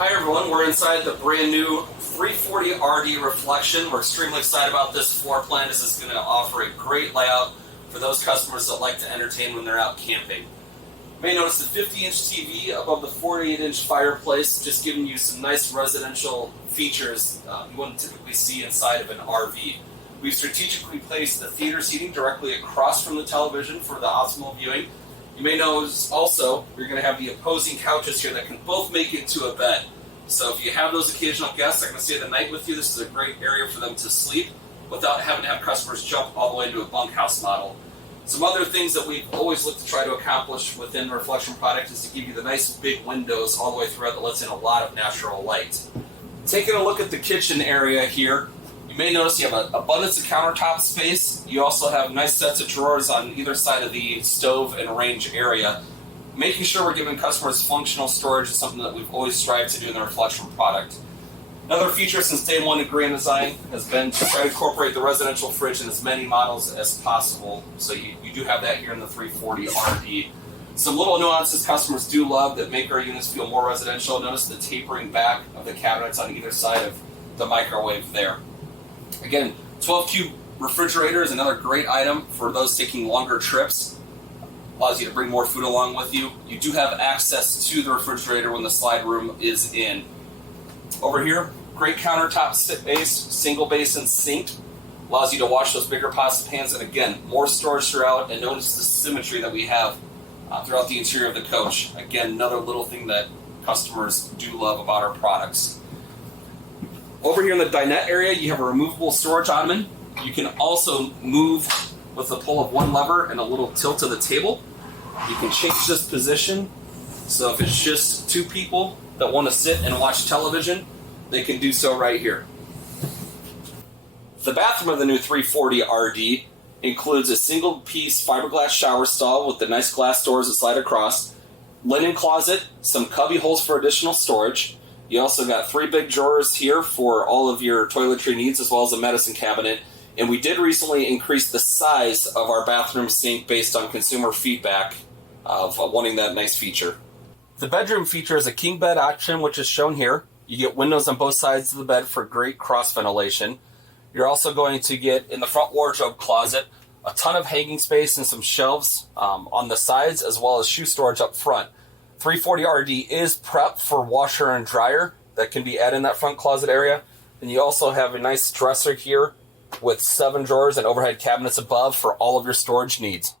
Hi everyone, we're inside the brand new 340 RD Reflection. We're extremely excited about this floor plan. This is going to offer a great layout for those customers that like to entertain when they're out camping. You may notice the 50-inch TV above the 48-inch fireplace, just giving you some nice residential features you wouldn't typically see inside of an RV. We've strategically placed the theater seating directly across from the television for the optimal viewing. You may notice also you're going to have the opposing couches here that can both make it to a bed. So if you have those occasional guests that are going to stay the night with you, this is a great area for them to sleep without having to have customers jump all the way into a bunkhouse model. Some other things that we've always looked to try to accomplish within the Reflection product is to give you the nice big windows all the way throughout that lets in a lot of natural light. Taking a look at the kitchen area here, you may notice you have an abundance of countertop space. You also have nice sets of drawers on either side of the stove and range area. Making sure we're giving customers functional storage is something that we've always strived to do in the Reflection product. Another feature since day one in Grand Design has been to try to incorporate the residential fridge in as many models as possible. So you do have that here in the 340 RD. Some little nuances customers do love that make our units feel more residential. Notice the tapering back of the cabinets on either side of the microwave there. Again, 12-cube refrigerator is another great item for those taking longer trips. Allows you to bring more food along with you. You do have access to the refrigerator when the slide room is in. Over here, great countertop space, single basin sink. Allows you to wash those bigger pots and pans, and again, more storage throughout, and notice the symmetry that we have throughout the interior of the coach. Again, another little thing that customers do love about our products. Over here in the dinette area, you have a removable storage ottoman. You can also move with the pull of one lever and a little tilt of the table. You can change this position, so if it's just two people that want to sit and watch television, they can do so right here. The bathroom of the new 340 RD includes a single-piece fiberglass shower stall with the nice glass doors that slide across, linen closet, some cubby holes for additional storage. You also got 3 big drawers here for all of your toiletry needs, as well as a medicine cabinet. And we did recently increase the size of our bathroom sink based on consumer feedback of wanting that nice feature. The bedroom features a king bed option, which is shown here. You get windows on both sides of the bed for great cross ventilation. You're also going to get, in the front wardrobe closet, a ton of hanging space and some shelves on the sides, as well as shoe storage up front. 340 RD is prepped for washer and dryer that can be added in that front closet area. And you also have a nice dresser here with 7 drawers and overhead cabinets above for all of your storage needs.